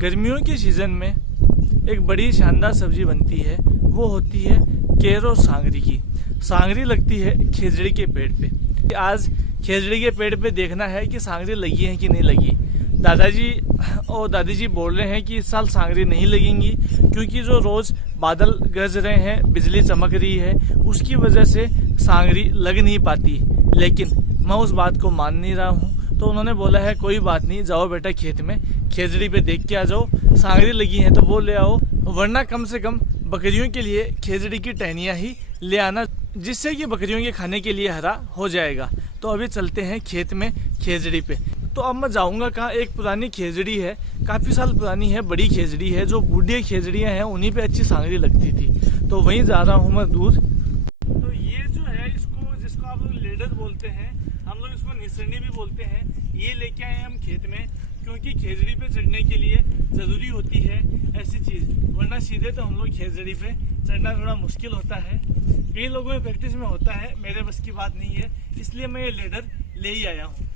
गर्मियों के सीज़न में एक बड़ी शानदार सब्जी बनती है, वो होती है केरो सांगरी की। सांगरी लगती है खेजड़ी के पेड़ पे। आज खेजड़ी के पेड़ पे देखना है कि सांगरी लगी है कि नहीं लगी। दादाजी और दादी जी बोल रहे हैं कि इस साल सांगरी नहीं लगेंगी, क्योंकि जो रोज़ बादल गरज रहे हैं, बिजली चमक रही है, उसकी वजह से सांगरी लग नहीं पाती। लेकिन मैं उस बात को मान नहीं रहा हूँ, तो उन्होंने बोला है कोई बात नहीं, जाओ बेटा खेत में खेजड़ी पे देख के आ जाओ, सांगरी लगी है तो वो ले आओ, वरना कम से कम बकरियों के लिए खेजड़ी की टहनियाँ ही ले आना, जिससे कि बकरियों के खाने के लिए हरा हो जाएगा। तो अभी चलते हैं खेत में खेजड़ी पे। तो अब मैं जाऊंगा कहाँ, एक पुरानी खेजड़ी है, काफ़ी साल पुरानी है, बड़ी खेजड़ी है, जो बूढ़ी खेजड़ियाँ हैं उन्हीं पे अच्छी सांगरी लगती थी, तो वहीं जा रहा हूँ मैं दूर। तो ये जो है, इसको जिसको आप लोग लेडर बोलते हैं, हम लोग इसको निसरनी भी बोलते हैं, ये लेके आए हम खेत में, क्योंकि खेजड़ी पे चढ़ने के लिए ज़रूरी होती है ऐसी चीज़, वरना सीधे तो हम लोग खेजड़ी पे चढ़ना थोड़ा मुश्किल होता है। कई लोगों में प्रैक्टिस में होता है, मेरे बस की बात नहीं है, इसलिए मैं ये लेडर ले ही आया हूँ।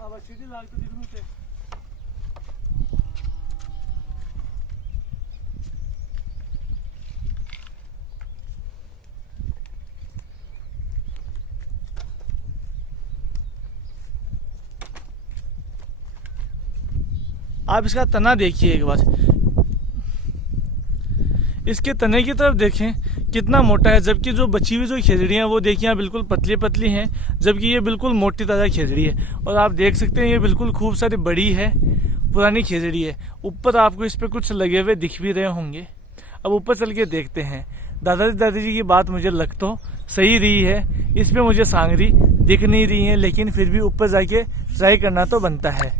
अब सीधी लाग तो दिखने से आप इसका तना देखिए एक बार, इसके तने की तरफ देखें कितना मोटा है, जबकि जो बची हुई जो खेजड़ियाँ वो देखिए बिल्कुल पतली पतली हैं, जबकि ये बिल्कुल मोटी ताज़ा खेजड़ी है। और आप देख सकते हैं ये बिल्कुल खूब सारी बड़ी है, पुरानी खेजड़ी है। ऊपर आपको इस पर कुछ लगे हुए दिख भी रहे होंगे। अब ऊपर चल के देखते हैं। दादाजी की बात मुझे लग तो सही रही है, इस पर मुझे सांगरी दिख नहीं रही है, लेकिन फिर भी ऊपर जाके ट्राई करना तो बनता है।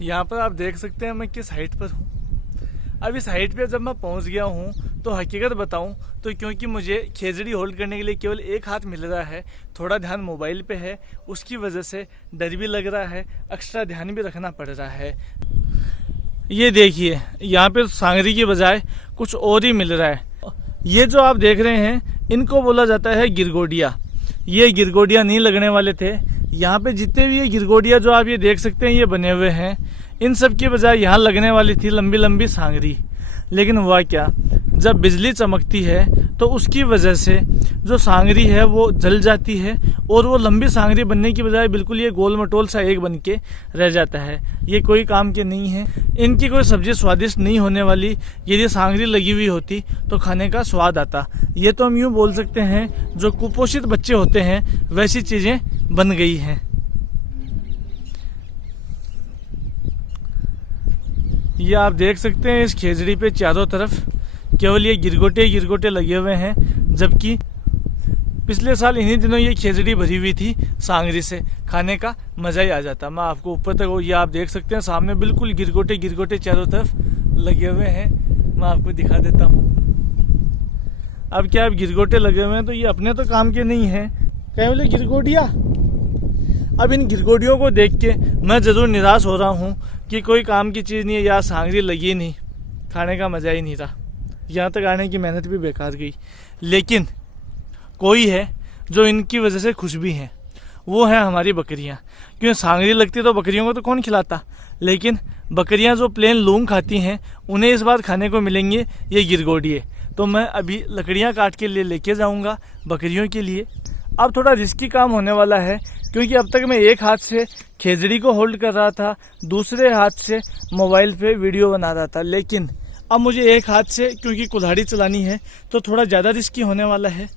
यहाँ पर आप देख सकते हैं मैं किस हाइट पर हूँ। अब इस हाइट पे जब मैं पहुँच गया हूँ, तो हकीकत बताऊँ तो क्योंकि मुझे खेजड़ी होल्ड करने के लिए केवल एक हाथ मिल रहा है, थोड़ा ध्यान मोबाइल पे है, उसकी वजह से डर भी लग रहा है, एक्स्ट्रा ध्यान भी रखना पड़ रहा है। ये देखिए यहाँ पे सांगरी की बजाय कुछ और ही मिल रहा है। ये जो आप देख रहे हैं इनको बोला जाता है गिरगोडिया। ये गिरगोडिया नहीं लगने वाले थे। यहाँ पे जितने भी ये गिरगोडिया जो आप ये देख सकते हैं ये बने हुए हैं, इन सब की बजाय यहाँ लगने वाली थी लंबी लंबी सांगरी। लेकिन हुआ क्या, जब बिजली चमकती है तो उसकी वजह से जो सांगरी है वो जल जाती है, और वो लंबी सांगरी बनने की बजाय बिल्कुल ये गोल मटोल सा एक बन के रह जाता है। ये कोई काम के नहीं है, इनकी कोई सब्जी स्वादिष्ट नहीं होने वाली। यदि सांगरी लगी हुई होती तो खाने का स्वाद आता। ये तो हम यूँ बोल सकते हैं जो कुपोषित बच्चे होते हैं वैसी चीज़ें बन गई हैं। ये आप देख सकते हैं इस खेजड़ी पे चारों तरफ केवल ये गिरगोटे लगे हुए हैं, जबकि पिछले साल इन्हीं दिनों ये खेजड़ी भरी हुई थी सांगरी से, खाने का मज़ा ही आ जाता। मैं आपको ऊपर तक, ये आप देख सकते हैं सामने बिल्कुल गिरगोटे चारों तरफ लगे हुए हैं। मैं आपको दिखा देता हूँ। अब क्या, अब गिरगोटे लगे हुए हैं तो ये अपने तो काम के नहीं हैं, केवल गिरगोटिया। अब इन गिरगोटियों को देख के मैं ज़रूर निराश हो रहा हूँ कि कोई काम की चीज़ नहीं है, यार सांगरी लगी नहीं, खाने का मज़ा ही नहीं रहा, यहाँ तक आने की मेहनत भी बेकार गई। लेकिन कोई है जो इनकी वजह से खुश भी हैं, वो है हमारी बकरियाँ। क्यों, सांगरी लगती तो बकरियों को तो कौन खिलाता, लेकिन बकरियाँ जो प्लेन लूंग खाती हैं उन्हें इस बार खाने को मिलेंगे ये गिरगोटिये। तो मैं अभी लकड़ियाँ काट के लेके जाऊँगा बकरियों के लिए। अब थोड़ा रिस्की काम होने वाला है, क्योंकि अब तक मैं एक हाथ से खेजड़ी को होल्ड कर रहा था, दूसरे हाथ से मोबाइल पे वीडियो बना रहा था। लेकिन अब मुझे एक हाथ से क्योंकि कुल्हाड़ी चलानी है तो थोड़ा ज़्यादा रिस्की होने वाला है।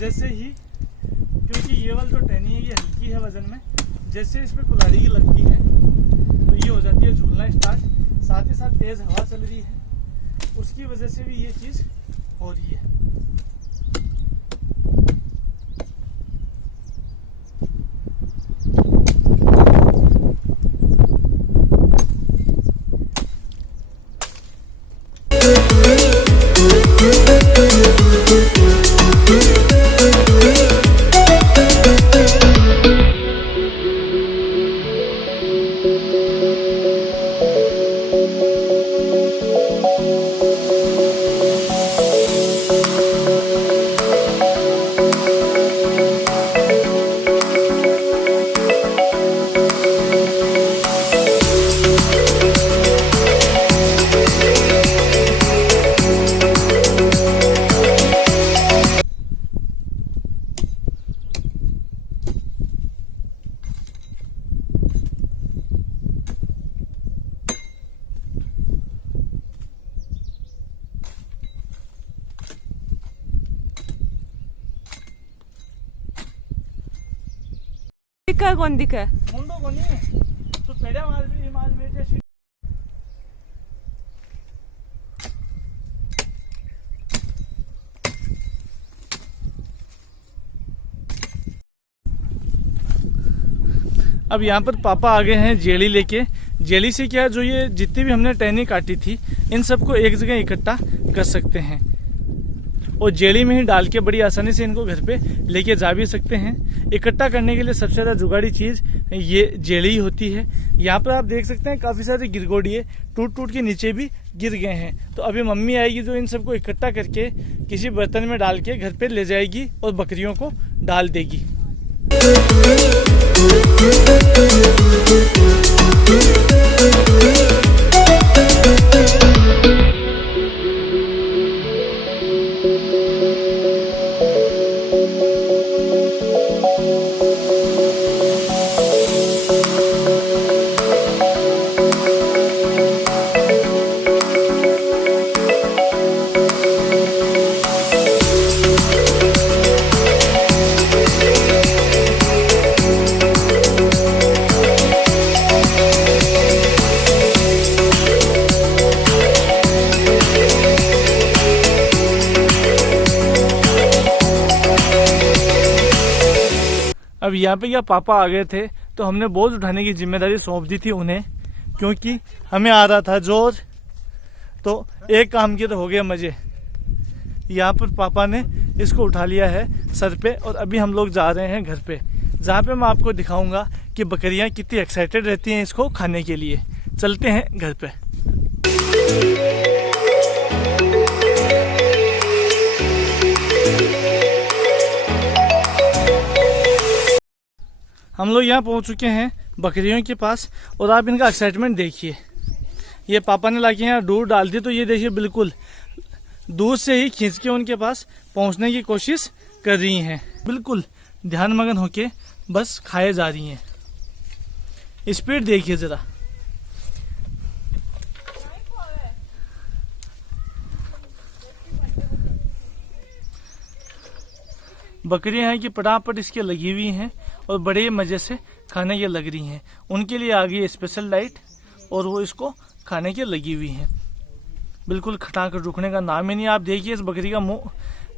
जैसे ही, क्योंकि ये वाली जो टहनी है ये हल्की है वजन में, जैसे इस पे कुल्हाड़ी की लगती है तो ये हो जाती है झूलना स्टार्ट। साथ ही साथ तेज हवा चल रही है, उसकी वजह से भी ये चीज़ हो रही है। दिखा कौन दिखा मुंडो कोनी तो पेड़े माल बेटे। अब यहाँ पर पापा आ गए हैं जेली लेके। जेली से क्या है, जो ये जितनी भी हमने टहनी काटी थी इन सबको एक जगह इकट्ठा कर सकते हैं और जेली में ही डाल के बड़ी आसानी से इनको घर पे लेके जा भी सकते हैं। इकट्ठा करने के लिए सबसे ज़्यादा जुगाड़ी चीज़ ये जेली ही होती है। यहाँ पर आप देख सकते हैं काफ़ी सारे गिरगोडिये टूट के नीचे भी गिर गए हैं। तो अभी मम्मी आएगी जो इन सबको इकट्ठा करके किसी बर्तन में डाल के घर पे ले जाएगी और बकरियों को डाल देगी। अब यहाँ पे क्या पापा आ गए थे तो हमने बोझ उठाने की जिम्मेदारी सौंप दी थी उन्हें, क्योंकि हमें आ रहा था जोर। तो एक काम के तो हो गया मजे। यहाँ पर पापा ने इसको उठा लिया है सर पे और अभी हम लोग जा रहे हैं घर पे, जहाँ पे मैं आपको दिखाऊंगा कि बकरियाँ कितनी एक्साइटेड रहती हैं इसको खाने के लिए। चलते हैं घर पे। हम लोग यहाँ पहुँच चुके हैं बकरियों के पास और आप इनका एक्साइटमेंट देखिए। ये पापा ने लाके यहाँ दूर डाल दी तो ये देखिए बिल्कुल दूर से ही खींच के उनके पास पहुँचने की कोशिश कर रही हैं। बिल्कुल ध्यान मगन होके बस खाए जा रही हैं। स्पीड देखिए ज़रा। बकरियां हैं कि पटापट इसके लगी हुई हैं और बड़े मज़े से खाने के लग रही हैं। उनके लिए आ गई स्पेशल डाइट और वो इसको खाने के लगी हुई हैं। बिल्कुल खटाखट रुकने का नाम ही नहीं। आप देखिए इस बकरी का मुंह,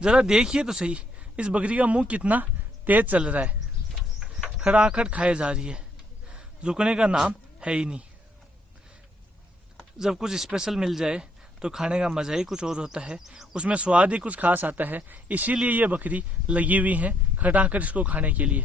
ज़रा देखिए तो सही, इस बकरी का मुंह कितना तेज चल रहा है। खटाखट खाए जा रही है, रुकने का नाम है ही नहीं। जब कुछ स्पेशल मिल जाए तो खाने का मज़ा ही कुछ और होता है, उसमें स्वाद ही कुछ खास आता है। इसीलिए ये बकरी लगी हुई है खटाखट इसको खाने के लिए।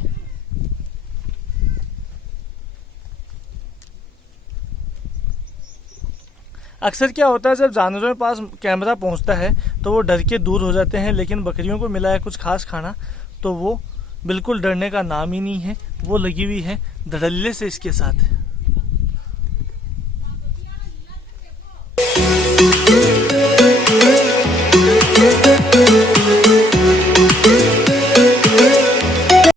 अक्सर क्या होता है जब जानवरों के पास कैमरा पहुंचता है तो वो डर के दूर हो जाते हैं, लेकिन बकरियों को मिला है कुछ खास खाना तो वो बिल्कुल डरने का नाम ही नहीं है। वो लगी हुई है धड़ल्ले से इसके साथ।